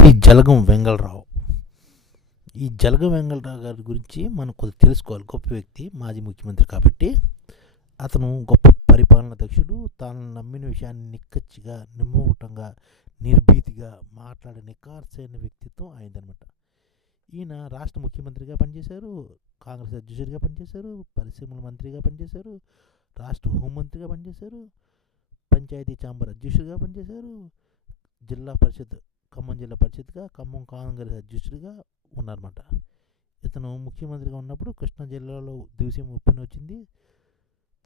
శ్రీ జలగం వెంగళరావు. ఈ జలగం వెంగళరావు గారి గురించి మనం కొద్ది తెలుసుకోవాలి. గొప్ప వ్యక్తి మాజీ ముఖ్యమంత్రి కాబట్టి. అతను గొప్ప పరిపాలన దక్షుడు తాను నమ్మిన విషయాన్ని నిక్కచ్చిగా నిమ్మూటంగా నిర్భీతిగా మాట్లాడే నికార్సైన వ్యక్తిత్వం ఆయనదనమాట ఈయన రాష్ట్ర ముఖ్యమంత్రిగా పనిచేశారు కాంగ్రెస్ అధ్యక్షుడిగా పనిచేశారు పరిశ్రమల మంత్రిగా పనిచేశారు రాష్ట్ర హోంమంత్రిగా పనిచేశారు పంచాయతీ ఛాంబర్ అధ్యక్షుడిగా పనిచేశారు జిల్లా పరిషత్ ఖమ్మం జిల్లా పరిషత్గా ఖమ్మం కాంగ్రెస్ అధ్యక్షుడిగా ఉన్నారన్నమాట. ఇతను ముఖ్యమంత్రిగా ఉన్నప్పుడు కృష్ణా జిల్లాలో దివసం ఉప్పుని వచ్చింది.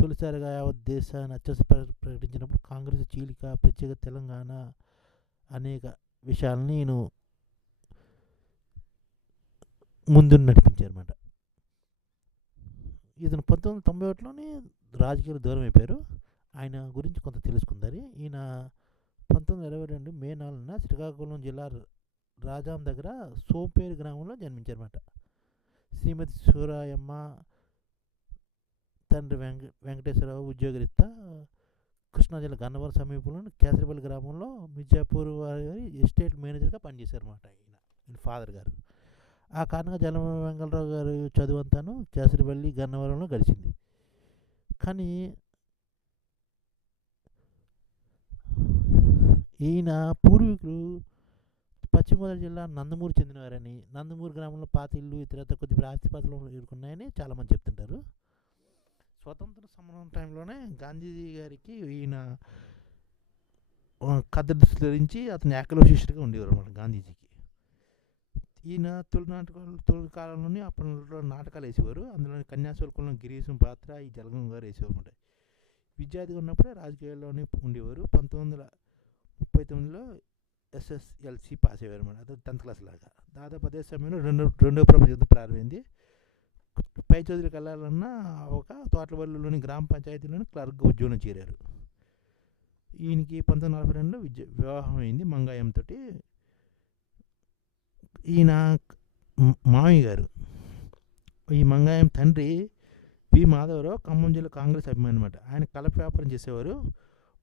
తొలిసారిగా యావత్ దేశాన్ని అత్యవసర ప్రకటించినప్పుడు కాంగ్రెస్ చీలిక ప్రత్యేక తెలంగాణ అనేక విషయాలని నేను ముందు నడిపించారన్నమాట. ఇతను పంతొమ్మిది వందల తొంభై ఒకటిలోనే రాజకీయాలు దూరం అయిపోయారు ఆయన గురించి కొంత తెలుసుకుందారి. ఈయన పంతొమ్మిది ఇరవై రెండు మే నాలుగున శ్రీకాకుళం జిల్లా రాజాం దగ్గర సోంపేరు గ్రామంలో జన్మించారన్నమాట. శ్రీమతి సూరాయమ్మ తండ్రి వెంక వెంకటేశ్వరరావు ఉద్యోగరీత్యా కృష్ణా జిల్లా గన్నవరం సమీపంలోని కేసరిపల్లి గ్రామంలో మిర్జాపూర్ వారి ఎస్టేట్ మేనేజర్గా పనిచేశారన్నమాట ఈయన ఈయన ఫాదర్ గారు. ఆ కారణంగా జల వెంకటరావు గారు చదువు అంతాను కేసరిపల్లి గన్నవరంలో గడిచింది. కానీ ఈయన పూర్వీకులు పశ్చిమ గోదావరి జిల్లా నందమూరు చెందినవారని నందమూరు గ్రామంలో పాత ఇల్లు ఇతరత కొద్ది ఆస్తిపాతులు ఎదుర్కొన్నాయని చాలామంది చెప్తుంటారు. స్వతంత్ర సమరం టైంలోనే గాంధీజీ గారికి ఈయన కథ ధరించి అతని ఏకలో శిష్యుడిగా ఉండేవారు అన్నమాట గాంధీజీకి. ఈయన తొలి నాటకాలు తొలి కాలంలోనే అప్పట్లో నాటకాలు వేసేవారు. అందులోని కన్యాశుల్కంలో గిరీశం పాత్ర ఈ జలగం గారు వేసేవారు అనమాట విద్యార్థిగా ఉన్నప్పుడే రాజకీయాల్లోనే ఉండేవారు. పంతొమ్మిది వందల ముప్పై తొమ్మిదిలో ఎస్ఎస్ఎల్సి పాస్ అయ్యారు అనమాట అదే టెన్త్ క్లాస్ లాగా. దాదాపు అదే సమయంలో రెండో రెండో ప్రపంచ యుద్ధం ప్రారంభమైంది. పై చదువులకు వెళ్ళాలన్నా ఒక తోటలవల్లిలోని గ్రామ పంచాయతీలోని క్లర్క్ ఉద్యోగం చేరారు. ఈయనకి పంతొమ్మిది నలభై రెండులో విద్య వివాహం అయింది మంగాయంతో ఈయన మామయ్య గారు. ఈ మంగాయం తండ్రి వి మాధవరావు ఖమ్మం జిల్లా కాంగ్రెస్ అభిమాని అనమాట ఆయన కలప వ్యాపారం చేసేవారు.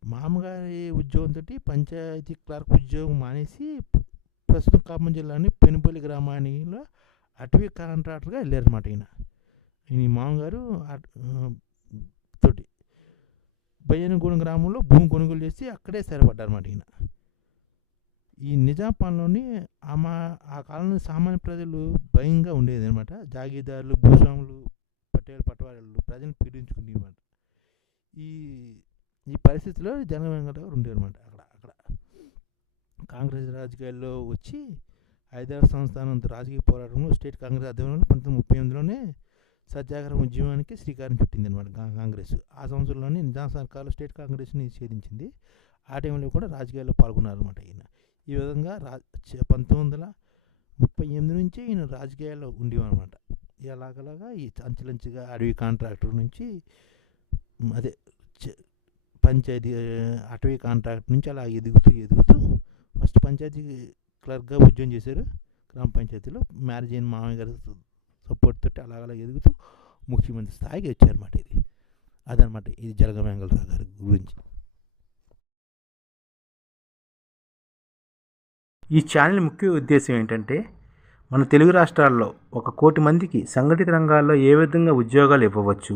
మామగారి ఉద్యోగంతో పంచాయతీ క్లర్క్ ఉద్యోగం మానేసి ప్రస్తుతం ఖమ్మం జిల్లాని పెనుపల్లి గ్రామానిలో అటవీ కాంట్రాక్టర్గా వెళ్ళారనమాట ఈయన. ఈయన మామగారు తోటి బయ్యనగూడెం గ్రామంలో భూమి కొనుగోలు చేసి అక్కడే స్థిరపడ్డారన్నమాట ఈయన. ఈ నిజాంపాలెంలోని ఆమా ఆ కాలంలో సామాన్య ప్రజలు భయంగా ఉండేది అనమాట జాగీదారులు భూస్వాములు పటేలు పట్టవాళ్ళు ప్రజలను పీడించుకునేవారు ఈ ఈ పరిస్థితిలో జన వెంకటరావు ఉండేవన్నమాట అక్కడ అక్కడ. కాంగ్రెస్ రాజకీయాల్లో వచ్చి హైదరాబాద్ సంస్థానం రాజకీయ పోరాటంలో స్టేట్ కాంగ్రెస్ ఆధ్వర్యంలో పంతొమ్మిది ముప్పై ఎనిమిదిలోనే సత్యాగ్రహం ఉద్యమానికి శ్రీకారం చుట్టింది అనమాట కాంగ్రెస్. ఆ సంవత్సరంలోనే నిజాం సర్కారు స్టేట్ కాంగ్రెస్ని ఛేదించింది ఆ టైంలో కూడా రాజకీయాల్లో పాల్గొన్నారు అనమాట ఈయన. ఈ విధంగా రా పంతొమ్మిది వందల ముప్పై ఎనిమిది నుంచి ఈయన రాజకీయాల్లో ఉండేవన్నమాట ఎలాగలాగా ఈ అంచెలంచెగా అడవి కాంట్రాక్టర్ నుంచి అదే పంచాయతీ అటవీ కాంట్రాక్ట్ నుంచి అలా ఎదుగుతూ ఎదుగుతూ ఫస్ట్ పంచాయతీ క్లర్క్గా ఉద్యోగం చేశారు. గ్రామ పంచాయతీలో మ్యారేజ్ అయిన మామయ్య గారి సపోర్ట్ తోటి అలా అలా ఎదుగుతూ ముఖ్యమంత్రి స్థాయికి వచ్చారన్నమాట ఇది. అదనమాట ఇది జలగవేంగళరావు గారి గురించి. ఈ ఛానల్ ముఖ్య ఉద్దేశం ఏంటంటే మన తెలుగు రాష్ట్రాల్లో ఒక కోటి మందికి సంఘటిత రంగాల్లో ఏ విధంగా ఉద్యోగాలు ఇవ్వవచ్చు